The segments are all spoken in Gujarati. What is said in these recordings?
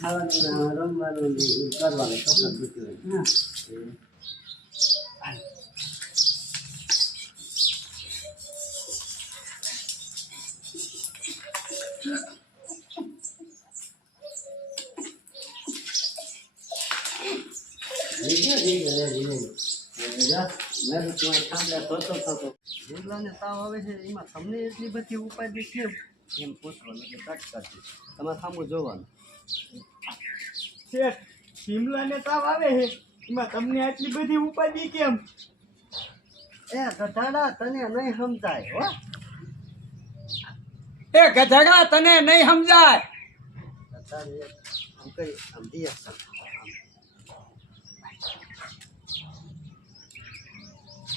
ખાવાનું રમવાનું કરવાનું ચોક્કસ તાવ આવે છે એમાં તમને એટલી બધી ઉપાધિ કેમ એમ પૂછવાનું એટલે કટ કરતી તમારે સામું જોવાનું શેઠ શિમલાને તાવ આવે છે એમાં તમને આટલી બધી ઉપાધિ કેમ? એ ગધાડા તને નહીં સમજાય હો એ ગધેડા તને નહીં સમજાય. આમ કઈ આમ દિયે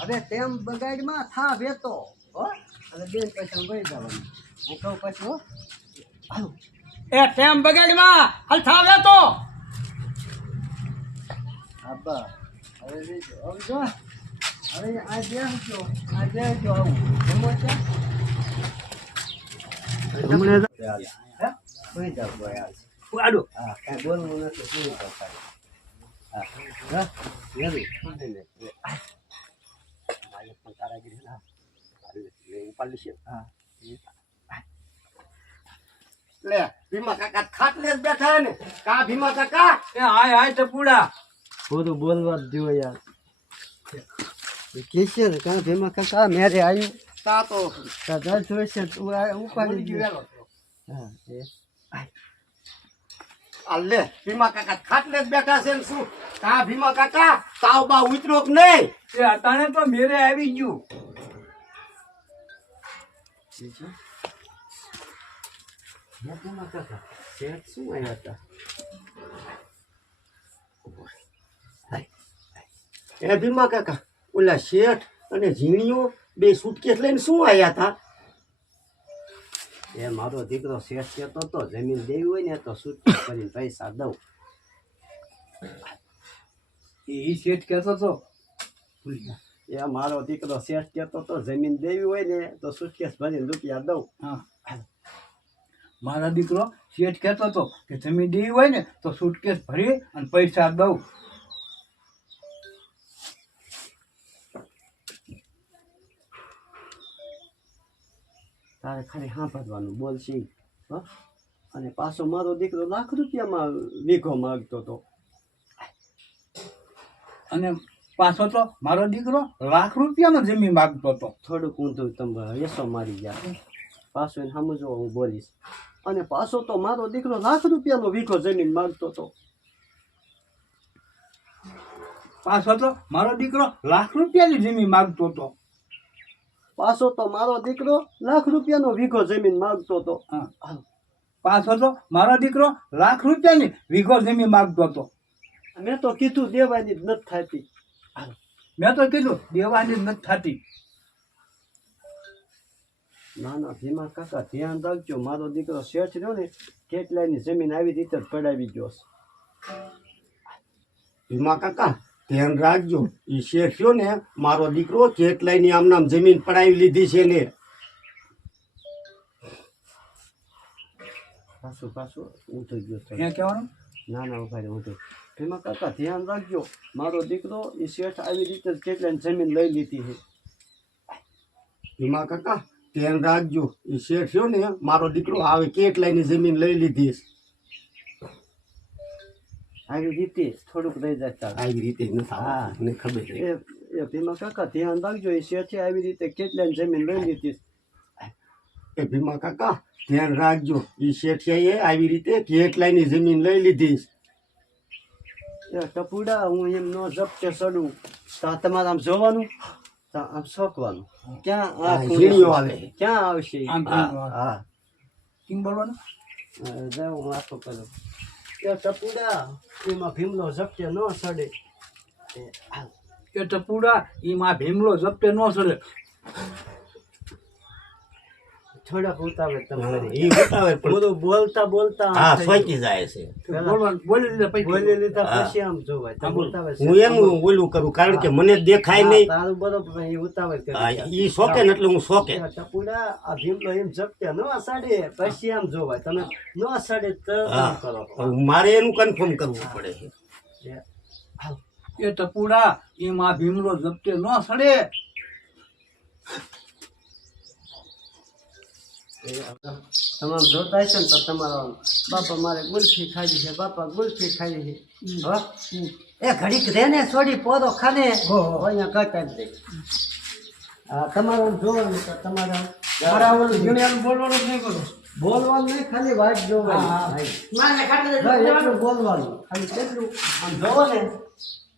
હવે તેમ બગાડમાં થા વેતો હો અને બેન પછી ગઈ જવાનું હું કહું પછી હો હાલો એ ટેમ બગાડમાં હાલ થાવે તો આબા હવે જો હવે આ બેસજો આવું જમો છે હમણે હે કોઈ જાવ યાર આડો હા કાંઈ બોલવું નથી પૂરું કરતા હા હા યદી લે ભીમા કાકા ખાટલે જ બેઠા ને કા ભીમા કાકા એ હાય હાય ટપુડા પૂરું બોલવા જ દો યાર કેસે કાં ભીમા કાકા મેરે આવ્યું તા તો કદાચ જોઈશે તું ઉપાડી ગયો હા એ આ લે ભીમા કાકા ખાટલે જ બેઠા છે ને શું કા ભીમા કાકા તાવ બા ઉતરો કે નહીં એ અટાણે તો મેરે આવી ગયું. ભીમા કાકા શેઠ શું આવ્યા હતા એ ભીમા કાકા ઓલા શેઠ અને ઝીણીઓ બે સુટકેસ લઈને શું આયા હતા? એ મારો દીકરો શેઠ કહેતો તો જમીન દેવી હોય ને તો સૂટ કરીને પૈસા દઉં એ શેઠ કહેતો તો એ મારો દીકરો શેઠ કહેતો તો જમીન દેવી હોય ને તો સુટકેસ ભરીને રૂપિયા દઉં હા મારા દીકરો શેઠ કહેતો હતો કે જમીન દેવી હોય ને તો સુટકેસ ભરી અને પૈસા દઉં. તારે ખાલી સાંભળવાનું બોલશે હો અને પાછો મારો દીકરો લાખ રૂપિયામાં વીઘો માગતો હતો અને પાછો તો મારો દીકરો લાખ રૂપિયામાં જમીન માગતો હતો. થોડુંક ઊંધું તમે એસો મારી ગયા પાછો એને સમજો હું બોલીશ અને પાછો તો મારો દીકરો લાખ રૂપિયાનો વીઘો જમીન માગતો હતો પાછો તો મારો દીકરો લાખ રૂપિયાની જમીન માગતો હતો. પાછો તો મારો દીકરો લાખ રૂપિયાનો વીઘો જમીન માગતો હતો હા પાછો તો મારો દીકરો લાખ રૂપિયાની વીઘો જમીન માગતો હતો. મેં તો કીધું દેવાની જ નથી થતી મેં તો કીધું દેવાની જ નથી થતી. ના ના ભીમા કાકા ધ્યાન રાખજો મારો દીકરો શેઠ રહ્યો ને કેટલાયની જમીન આવી રીતે જ પડાવી ગયો છે. ભીમા કાકા ધ્યાન રાખજો એ શેઠ રહ્યો ને મારો દીકરો કેટલાયની આમ નામ જમીન પડાવી લીધી છે ને પાછું ઊંધો ગયો છે. ક્યાં કહેવાનું? ના ના ઉભા રે ઊંધો ભીમા કાકા ધ્યાન રાખજો મારો દીકરો એ શેઠ આવી રીતે જ કેટલાયની જમીન લઈ લીધી છે. ભીમા કાકા ધ્યાન રાખજો એ શેઠ રહ્યો ને મારો દીકરો આવે કેટલાયની જમીન લઈ લીધી છે. આવી રીતે થોડુંક રહી જતા આવી રીતે નથી હા. મને ખબર છે એ ભીમા કાકા ધ્યાન રાખજો એ શેઠે આવી રીતે કેટલાયની જમીન લઈ લીધી છે. એ ભીમા કાકા ધ્યાન રાખજો એ શેઠિયાએ આવી રીતે કેટલાયની જમીન લઈ લીધી છે. એ ટપુડા હું એમ નો ઝપટે ચડું તો તમારે આમ જોવાનું તો આમ શોકવાનું ક્યાં આ ઝીણીઓ આવે ક્યાં આવશે આમ હા કેમ બોલવાનું? જાઉં હું વાતો કરું એ ટપુડા એમાં ભીમલો ઝપટે ન ચડે એ ટપુડા એમાં ભીમલો જપ્તે ન ચડે. થોડાક ઉતાવળ તમે કરી. એ બતાવે પણ બધું બોલતા બોલતા આમ હા થઈ સોચી જાય છે બોલવાનું બોલી લીધા પછી બોલી લીધા હા. પછી આમ જોવાય તમે ઉતાવળ છે. હું એનું ઓલું કરું કારણ કે મને દેખાય હા, નહીં તારું બરોબર એ ઉતાવળ કરી. હા, ઈ શોકે ને એટલે હું શોકે ટપુડા આ ભીમલો એમ ઝપકે ન સાડે પછી આમ જોવાય તમે ન સાડે તો હા આમ કરો. હવે મારે એનું કન્ફર્મ કરવું પડે છે એ ટપુડા એમાં ભીમલો જપતે ન સડે. તમામ જોતા હશો ને તો તમારો બાપા મારે ગુલ્ફી ખાવી છે, બાપા ગુલ્ફી ખાવી છે. હા? એ ઘડીક રે ને છોડી પોરો ખાને અહીંયા કટાડી દે. હા તમારે આમ જોવાનું તો તમારે આમ મારા ઓલું જીણિયાનું બોલવાનું જ નહીં કરું. બોલવાનું નહીં, ખાલી વાત જોવાની. હા. હા, એટલું બોલવાનું ખાલી કેટલું આમ જોવો ને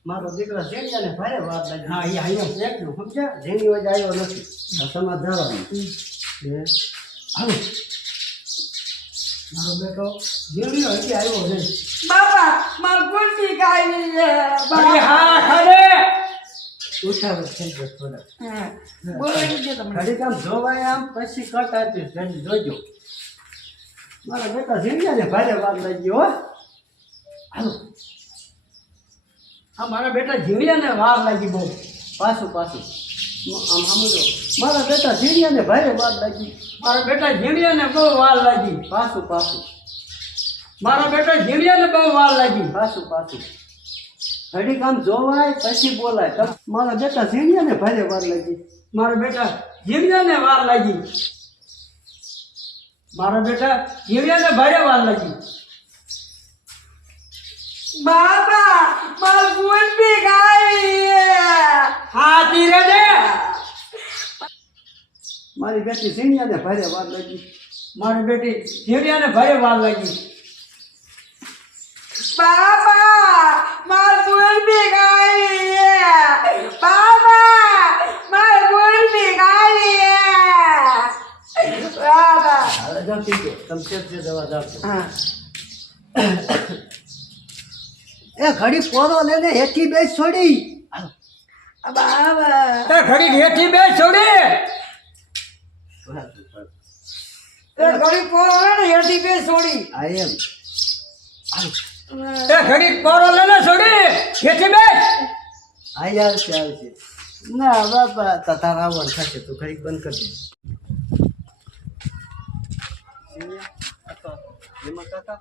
મારો દીકરો ઝીણિયાને ભારે વાત લાગી. હા, એ અહીંયા. એટલું સમજ્યા ઝીણીઓ જ આવ્યો નથી તમારે જવાનું. હાલો મારો બેટો જીણિયો હજી આવ્યો નહીં. બાપા માર ગુલ્ફી ખાવી છે અરે હા ખાને. ઉઠાવે થઈ ગયો થોડા બોલો દીજો તમે ઘડીક આમ જોવાય આમ પછી કટ આપીશ ઘડી જોજો મારા બેટા ઝીણિયાને ભારે વાત લાગી હો. હાલો આ મારા બેટા જીણિયાને વાર લાગી બહુ. પાછું પાછું આમ સમજો મારા બેટા ઝીણિયાને ભારે વાત લાગી. મારા બેટા જીણિયાને બહુ વાર લાગી. પાછું પાછું મારા બેટા જીણિયાને બહુ વાર લાગી. પાછું પાછું ઘડીક આમ જોવાય પછી બોલાય. મારા બેટા ઝીણિયાને ભારે વાત લાગી. મારા બેટા જીણિયાને વાર લાગી. મારા બેટા જીણિયાને ભારે વાર લાગી. બાપા માર ગુલ્ફી ખાવી છે હા ધીરે દે. મારી બેટી ઝીણિયાને ભારે વાત લાગી. મારી બેટી જીણિયાને ભારે વાર લાગી. બાપા માર ગુલ્ફી ખાવી છે બાપા માર ગુલ્ફી ખાવી છે બાપા હવે જતી ગયો તમે જે દવા જાવ એ ઘડી પોરો લઈને હેઠી બેસ છોડી. બાબા એ ઘડી હેઠી બે છોડી. એ ઘડી પોરો ને હેઠી બે છોડી આ એમ એ ઘડી કોરો લેને છોડી હેઠી બે. આઈ આવશે આવશે. ના બાપા તારા આવવાનું થશે તું ઘડીક બંધ કરી દે. ઝીણિયા, આ તો એમાં કાકા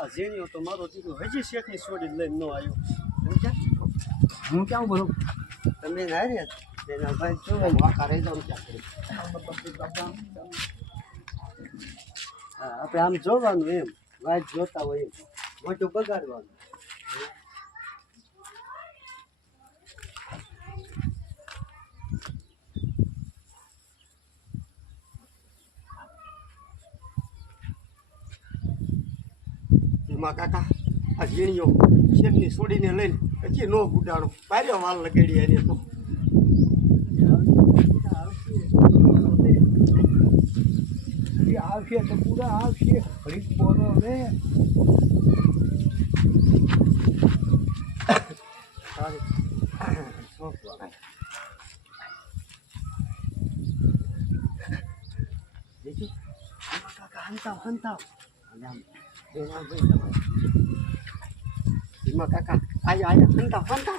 આ ઝીણિયો તો મારો દીકરો હજી શેઠની છોડી લઈને ન આવ્યો સમજ્યા? હું ક્યાં બોલું. તમે ના રહ્યા તેના ભાઈ જોવે વાંકા રહી જાવ ક્યાં કરી. હા આપણે આમ જોવાનું એમ વાત જોતા હોય એમ મોટું બગાડવાનું. એમાં કાકા આ ઝીણીઓ શેઠની છોડીને લઈને હજી નો ગુડાડો પાર્યો વાલ લગાડી એને તો આવશે તો પૂરા આવશે. ઘડી કોરો લે. બીજું આમાં કાકા હંતાવ હંતાવ એમાં કાકા આયા આયા હંતા હંતા